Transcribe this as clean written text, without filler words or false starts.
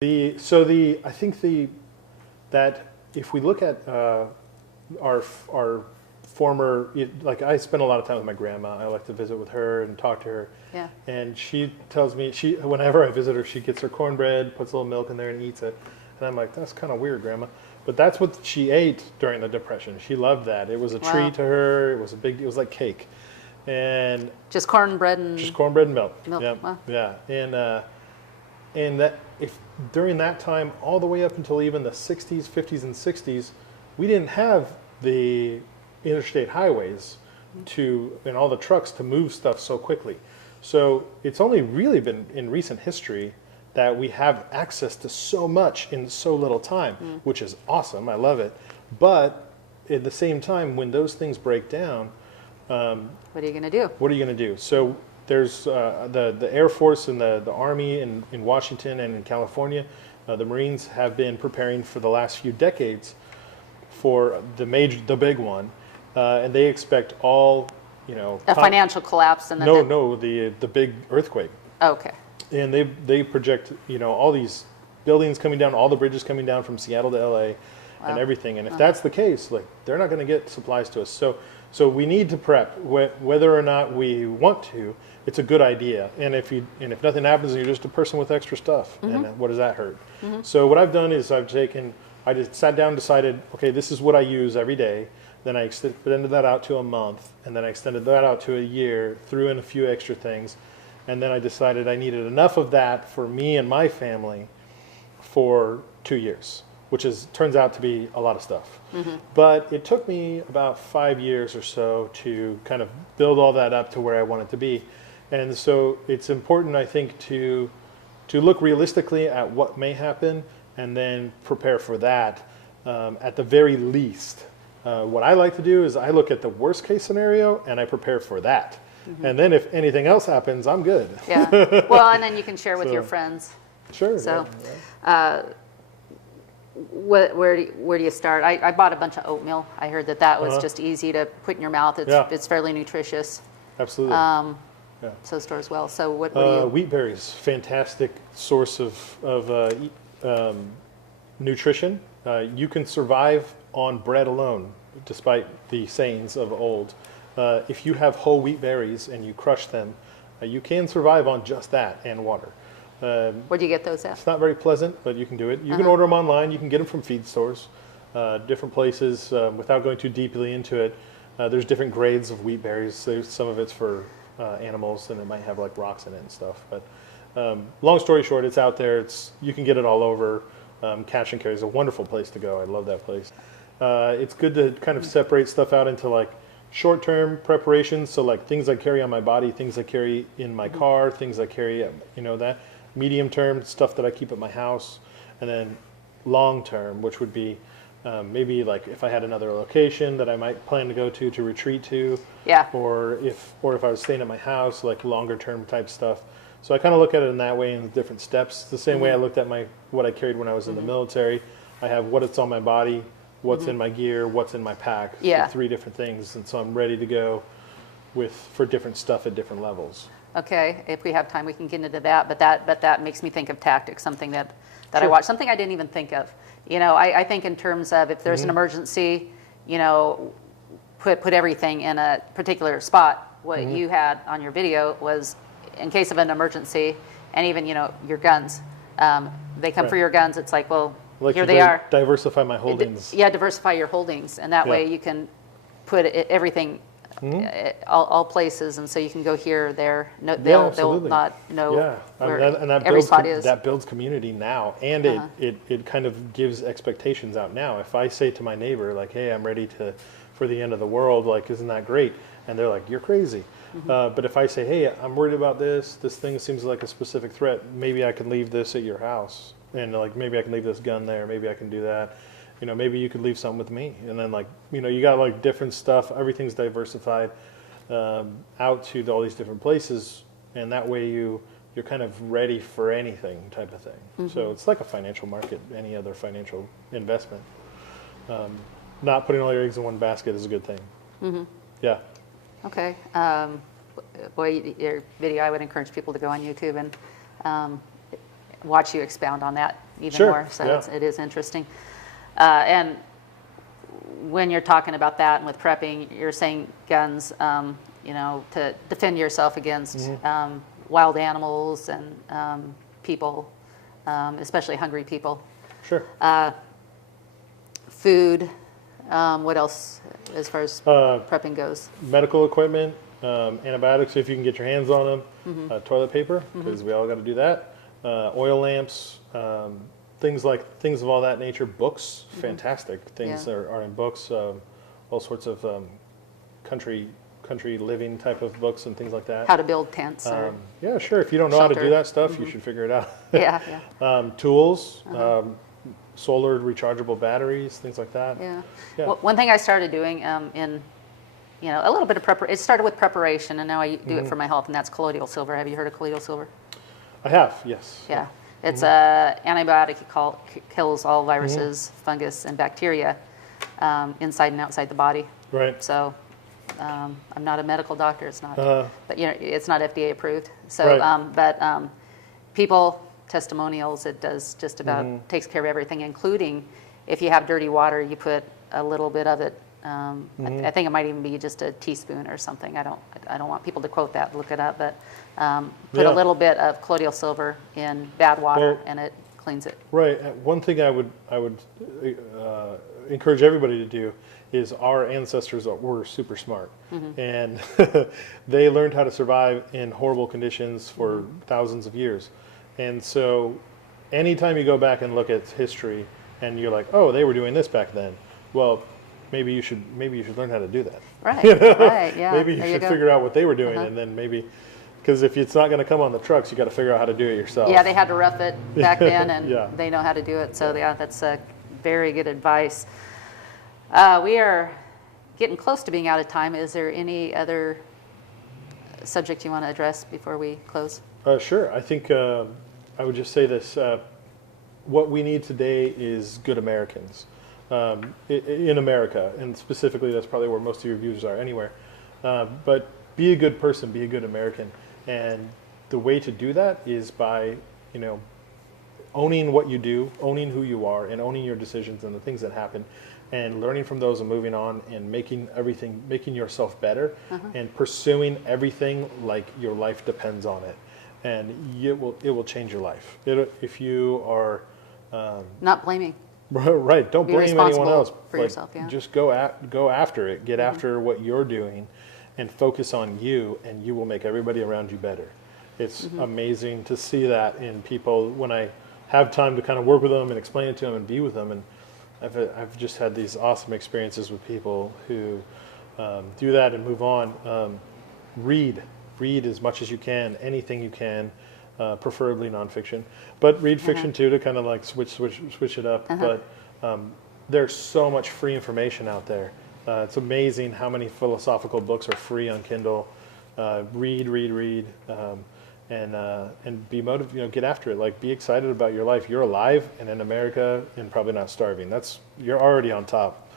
I think that if we look at our former, like I spend a lot of time with my grandma. I like to visit with her and talk to her. Yeah. And she tells me, whenever I visit her, she gets her cornbread, puts a little milk in there and eats it. And I'm like, that's kind of weird, Grandma. But that's what she ate during the Depression. She loved that. It was a treat to her. It was like cake. And just cornbread and milk. Yeah. Wow. Yeah. And that if during that time, all the way up until even the 60s, 50s, and 60s, we didn't have the interstate highways and all the trucks to move stuff so quickly. So it's only really been in recent history that we have access to so much in so little time, which is awesome. I love it. But at the same time, when those things break down, what are you going to do? What are you going to do? So there's the Air Force and the Army in Washington and in California. The Marines have been preparing for the last few decades for the big one, and they expect all, a financial collapse and the big earthquake. Okay. And they project all these buildings coming down, all the bridges coming down from Seattle to LA, and everything. And if that's the case, like they're not going to get supplies to us. So we need to prep, whether or not we want to. It's a good idea. And if nothing happens, you're just a person with extra stuff. And what does that hurt? So what I've done is I just sat down and decided, okay, this is what I use every day. Then I extended that out to a month, and then I extended that out to a year, threw in a few extra things, and then I decided I needed enough of that for me and my family for 2 years, which turns out to be a lot of stuff. But it took me about 5 years or so to kind of build all that up to where I want it to be. And so it's important, I think, to look realistically at what may happen and then prepare for that at the very least. What I like to do is I look at the worst case scenario and I prepare for that. And then if anything else happens, I'm good. Yeah. Well, and then you can share with your friends. Sure. So, where do you start? I bought a bunch of oatmeal. I heard that was just easy to put in your mouth. It's fairly nutritious. Absolutely. So store as well. So what do you? Wheat berries, fantastic source of nutrition. You can survive on bread alone, despite the sayings of old. If you have whole wheat berries and you crush them, you can survive on just that and water. Where do you get those at? It's not very pleasant, but you can do it. You can order them online. You can get them from feed stores, different places. Without going too deeply into it, there's different grades of wheat berries. Some of it's for animals, and it might have like rocks in it and stuff. But long story short, it's out there. You can get it all over. Cash and Carry is a wonderful place to go. I love that place. It's good to kind of separate stuff out into like short-term preparations. So like things I carry on my body, things I carry in my car, things I carry, that medium-term stuff that I keep at my house, and then long-term, which would be maybe like if I had another location that I might plan to go to retreat to, or if I was staying at my house, like longer-term type stuff. So I kind of look at it in that way in different steps. The same way I looked at what I carried when I was in the military. I have what it's on my body, what's in my gear, what's in my pack. Yeah. So 3 different things, and so I'm ready to go for different stuff at different levels. Okay, if we have time, we can get into that. But that makes me think of tactics, something that Sure. I watched, something I didn't even think of. I think in terms of if there's an emergency, put everything in a particular spot. What you had on your video was in case of an emergency, and even your guns. They come for your guns. It's like, well, here they are. Diversify my holdings. Diversify your holdings, and that way you can put everything, all places, and so you can go here, there. No, they'll not know where every spot is. That builds community now, and it kind of gives expectations out now. If I say to my neighbor, like, hey, I'm ready for the end of the world, like, isn't that great? And they're like, you're crazy. But if I say, hey, I'm worried about this thing seems like a specific threat, maybe I can leave this at your house, and like maybe I can leave this gun there, maybe I can do that, maybe you could leave something with me, and then you got like different stuff, everything's diversified out to all these different places, and that way you're kind of ready for anything type of thing. So it's like a financial market, any other financial investment. Not putting all your eggs in one basket is a good thing. Yeah. Okay. Boy, your video, I would encourage people to go on YouTube and watch you expound on that even Sure, more. So yeah. it is interesting. And when you're talking about that and with prepping, you're saying guns, you know, to defend yourself against wild animals and people, especially hungry people. Sure. Food, what else as far as prepping goes? Medical equipment, antibiotics if you can get your hands on them, toilet paper, because we all got to do that, oil lamps, things of all that nature, books, fantastic things are in books, all sorts of country living type of books and things like that. How to build tents. Yeah, sure. If you don't know how to do that stuff, you should figure it out. Yeah. Tools, solar rechargeable batteries, things like that. Yeah. Yeah. Well, one thing I started doing in, you know, a little bit of preparation. It started with preparation, and now I do it for my health, and that's colloidal silver. Have you heard of colloidal silver? I have, yes. Yeah. It's a antibiotic. It kills all viruses, fungus, and bacteria inside and outside the body. Right. So I'm not a medical doctor. It's not, but you know, it's not FDA approved. So, Right. but people testimonials. It does just about takes care of everything, including if you have dirty water, you put a little bit of it. I think it might even be just a teaspoon or something. I don't want people to quote that. Look it up, but put a little bit of colloidal silver in bad water, and it cleans it. Right. One thing I would encourage everybody to do is our ancestors were super smart, and they learned how to survive in horrible conditions for thousands of years. And so anytime you go back and look at history and you're like, oh, they were doing this back then, well, maybe you should learn how to do that. Right. Right. Yeah. Maybe you should figure out what they were doing, and then maybe, because if it's not going to come on the trucks, you got to figure out how to do it yourself. Yeah, they had to rough it back then, and they know how to do it. So yeah, that's very good advice. We are getting close to being out of time. Is there any other subject you want to address before we close? Sure. I think I would just say this. What we need today is good Americans in America, and specifically that's probably where most of your viewers are anywhere. But be a good person, be a good American. And the way to do that is by, you know, owning what you do, owning who you are, and owning your decisions and the things that happen, and learning from those and moving on and making yourself better, and pursuing everything like your life depends on it. And it will change your life. If you are not blaming. Right, don't blame anyone else. For yourself, yeah. Just go after it. Get after what you're doing, and focus on you, and you will make everybody around you better. It's amazing to see that in people when I have time to kind of work with them and explain it to them and be with them. And I've just had these awesome experiences with people who do that and move on. Read as much as you can, anything you can, preferably nonfiction, but read fiction too, to kind of like switch it up. But there's so much free information out there. It's amazing how many philosophical books are free on Kindle. Read, and be motivated. You know, get after it. Like, be excited about your life. You're alive and in America and probably not starving. You're already on top.